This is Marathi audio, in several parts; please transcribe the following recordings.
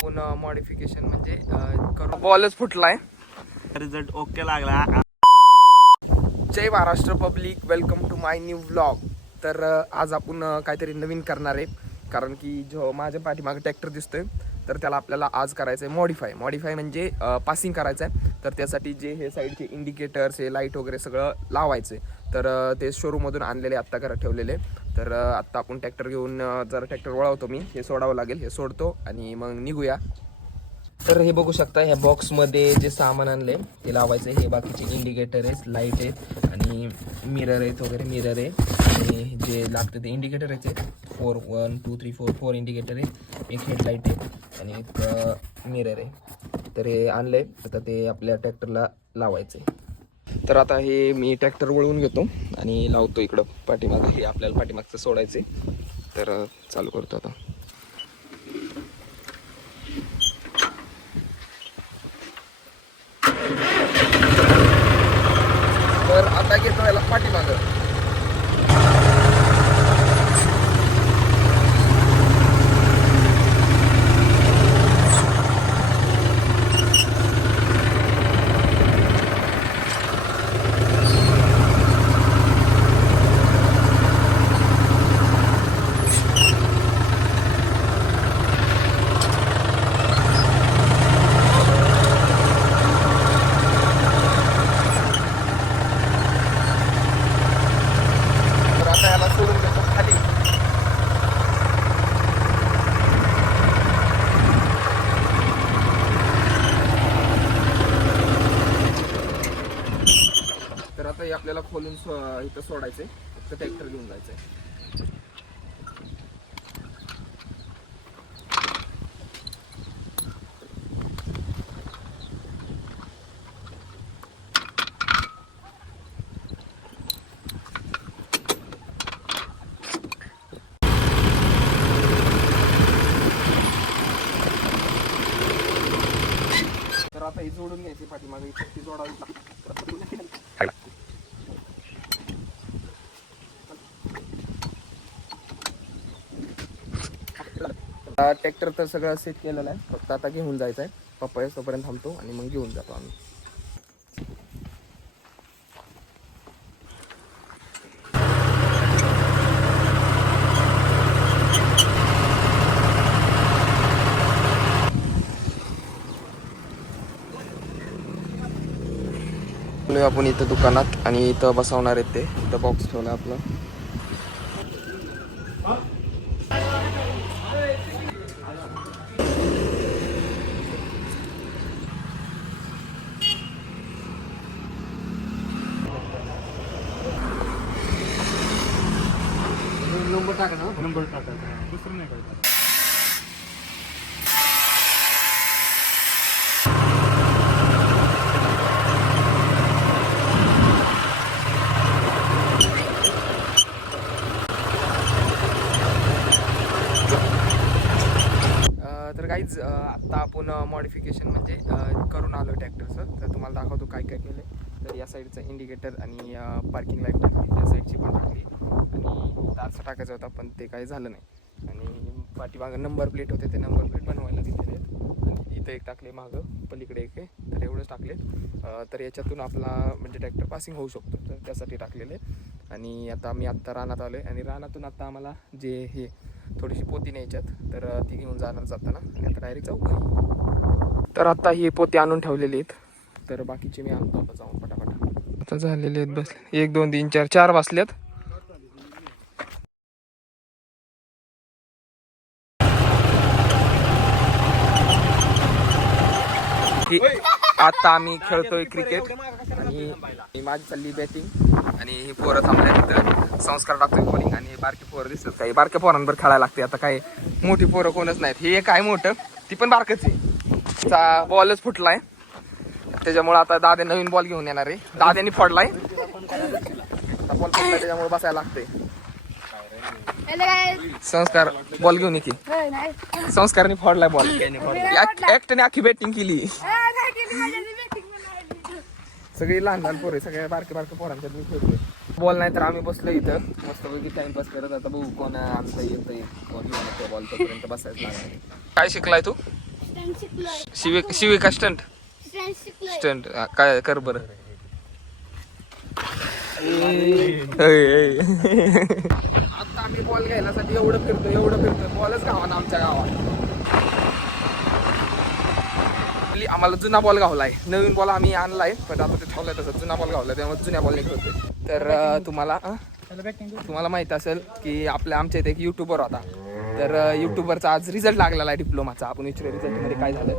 पुन्हा मॉडिफिकेशन म्हणजे करून बॉलच फुटलाय. रिझल्ट ओके लागला. जय Maharashtra public, welcome to my new vlog. तर आज आपण काहीतरी नवीन करणार आहे, कारण की जो माझ्या पाठीमागे ट्रॅक्टर दिसतोय तर त्याला आपल्याला आज करायचं आहे मॉडिफाय म्हणजे पासिंग करायचं आहे. तर त्यासाठी जे हे साईडचे इंडिकेटर्स हे लाईट वगैरे सगळं लावायचं आहे. तर ते शोरूममधून आणलेले, आत्ता घरात ठेवलेले. तर आत्ता आपण ट्रॅक्टर घेऊन जरा ट्रॅक्टर वळवतो, मी हे सोडावं लागेल, हे सोडतो आणि मग निघूया. तर हे बघू शकता, ह्या बॉक्समध्ये जे सामान आणले ते लावायचं आहे. हे बाकीचे इंडिकेटर आहेत, लाईट आहेत आणि मिरर आहेत वगैरे, मिरर आहे आणि जे लागतं ते इंडिकेटर आहेत. 4 1 2 3 4 इंडिकेटर आहे, एक हेडलाईट आहे आणि एक मिरर आहे. तर हे आणलं आहे, आता ते आपल्या ट्रॅक्टरला लावायचं आहे. तर आता हे मी ट्रॅक्टर वळवून घेतो आणि लावतो इकडं पाठीमागं. हे आपल्याला पाठीमागचं सोडायचं आहे, तर चालू करतो आता. तर आता घेतो याला पाठीमागं. तर आता याला सोडून घेतो खाली. तर आता हे आपल्याला खोलून इथं सोडायचंय, फक्त ट्रॅक्टर घेऊन जायचंय. तर आता ही जोडून घ्यायची पाठीमागे, ती जोडावी लागते. ट्रॅक्टर तर सगळं सेट केलेलं आहे, फक्त आता घेऊन जायचं आहे. पप्पा येतोपर्यंत थांबतो आणि मग घेऊन जातो आम्ही. आपण इथं दुकानात आणि इथं बसवणार आहेत ते. इथं बॉक्स ठेवला आपला. नंबर टाका ना, नंबर टाकायचा, दुसरं नाही करायचं. तर काहीच आत्ता आपण मॉडिफिकेशन म्हणजे करून आलो ट्रॅक्टरचं. तर तुम्हाला दाखवतो काय काय केलं. तर या साईडचं इंडिकेटर आणि पार्किंग लाईट टाकली, त्या साईडची पण टाकली आणि तारचा टाकायचा होता पण ते काही झालं नाही. आणि पाठीमागं नंबर प्लेट होते, ते नंबर प्लेट बनवायला दिलेले आहेत. आणि इथं एक टाकले, मागं पलीकडे एक आहे, तर एवढंच टाकले. तर याच्यातून आपला म्हणजे ट्रॅक्टर पासिंग होऊ शकतो, तर त्यासाठी टाकलेले. आणि आता मी आत्ता रानात आलो आहे आणि रानातून आता आम्हाला जे हे थोडीशी पोती न्यायच्यात, तर ती घेऊन जाणार जाताना आणि आता डायरेक्ट जाऊ घरी. तर आता ही पोती आणून ठेवलेली आहेत, तर बाकीचे मी आणतो आता जाऊन पटापट. आता झालेले आहेत, बसले 1 2 3 4 4 वाजल्यात. आता आम्ही खेळतोय क्रिकेट आणि माझी चालली बॅटिंग आणि ही पोरं थांबल्यानंतर संस्कार टाकतोय बॉलिंग. आणि बारकी पोरं दिसत, काही बारक्या पोरांवर खेळायला लागते. आता काय मोठी पोरं कोणच नाहीत, हे काय मोठं ती पण बारकच आहे. बॉलच फुटलाय, त्याच्यामुळे आता दादा नवीन बॉल घेऊन येणार आहे. दादानी फोडलाय, आता बॉल फुटलाय त्याच्यामुळे बसायला लागते. संस्कार बॉल घेऊन की, संस्कारने फोडलाय बॉल, एकट्याने अख्खी बॅटिंग केली. सगळी लहान लहान पोरं, सगळ्या बारक्या बारक्या पोरांच्यात मी खेळतोय. बॉल नाही तर आम्ही बसलो इथं मस्तपैकी टाइमपास करत. आता बघू कोण आमचं येतं कोण घेऊन बॉल तोपर्यंत बसायचं लागणार. काय शिकलाय तू? शिविका स्टंट स्टंट काय कर बरं. आता आम्ही बॉल घ्यायसाठी एवढं फिरतो बॉलच गावाना आमच्या गावात. आम्हाला जुना बॉल गावलाय, नवीन बॉल आम्ही आणलाय पण आता ते ठेवलाय तसं. जुना बॉल गावलाय त्यामुळे जुन्या बॉल खेळतोय. तर तुम्हाला माहित असेल की आमच्या इथे एक युट्यूबर होता. तर युट्यूबरचा आज रिझल्ट लागलेला आहे डिप्लोमाचा. आपण विचारूया रिझल्ट मध्ये काय झालं.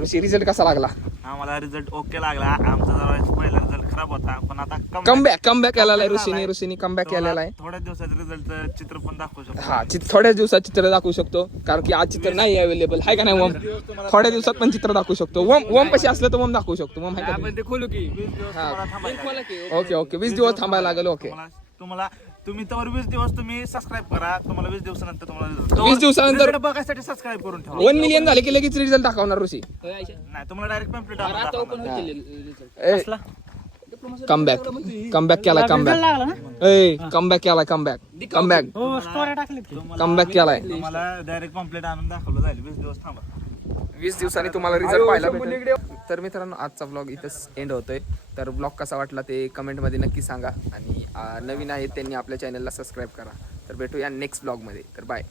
ऋषी रिझल्ट कसा लागला? आम्हाला रिझल्ट ओके लागला. आमचा जरा पहिला रिझल्ट खराब होता पण आता कमबॅक केलेला आहे ऋषीने कमबॅक केलेला आहे. थोड्या दिवसात रिझल्टचं चित्र पण दाखवू शकतो. हा थोड्याच दिवसात चित्र दाखवू शकतो कारण की आज चित्र नाही अवेलेबल आहे का नाही. वम थोड्या दिवसात पण चित्र दाखवू शकतो. वम पशी असलं तर वम दाखवू शकतो. वम आहे का? ते खोलू की 20 दिवस तुम्हाला थांबायला लागेल. ओके 20 दिवस थांबायला लागेल. ओके तुम्ही तर 20 दिवस तुम्ही सबस्क्राईब करा. तुम्हाला 20 दिवसानंतर तुम्हाला 20 दिवसानंतर result बघायसाठी सबस्क्राईब करून ठेवा. 1 मिलियन झाले की लगेच रिझल्ट दाखवणार ऋषी. नाही तुम्हाला डायरेक्ट पॅम्पलेट कमबॅक केलाय कमबॅक केलाय. तुम्हाला डायरेक्ट पॅम्पलेट आणून दाखवलं जाईल. 20 दिवस थांबा. 20 दिवसांनी तुम्हाला रिझल्ट पाहायला भेटेल. तर मित्रांनो आजचा ब्लॉग इथंच एंड होतोय. तर ब्लॉग कसा वाटला ते कमेंटमध्ये नक्की सांगा आणि नवीन आहेत त्यांनी आपल्या चॅनलला सबस्क्राईब करा. तर भेटूया नेक्स्ट ब्लॉगमध्ये. तर बाय.